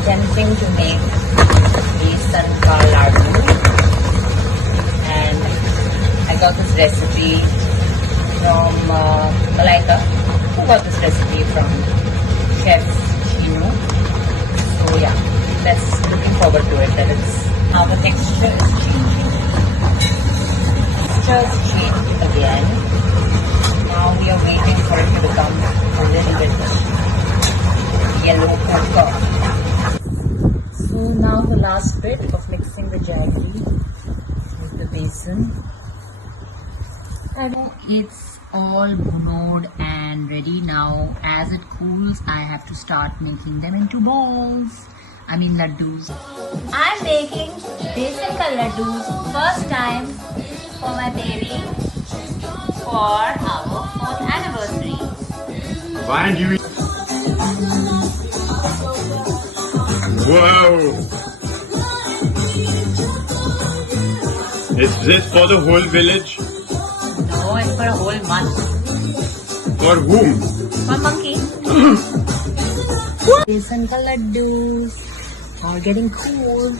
attempting to make Besan ka Laddoo, and I got this recipe from Malaika, who got this recipe from Chef Chinu. So yeah, looking forward to it. That it's how the texture is changing. Texture is changed again. Now we are waiting for it to become a little bit yellow ochre. So now the last bit of mixing the jaggery with the besan. And it's all bhunod and ready now. As it cools, I have to start making them into balls. I mean laddoos. I'm making besan ka laddoos first time for my baby for our 4th anniversary. Why do you? Whoa! Is this for the whole village? No, it's for a whole month. For whom? For monkey. Besan ka laddoos are getting cool.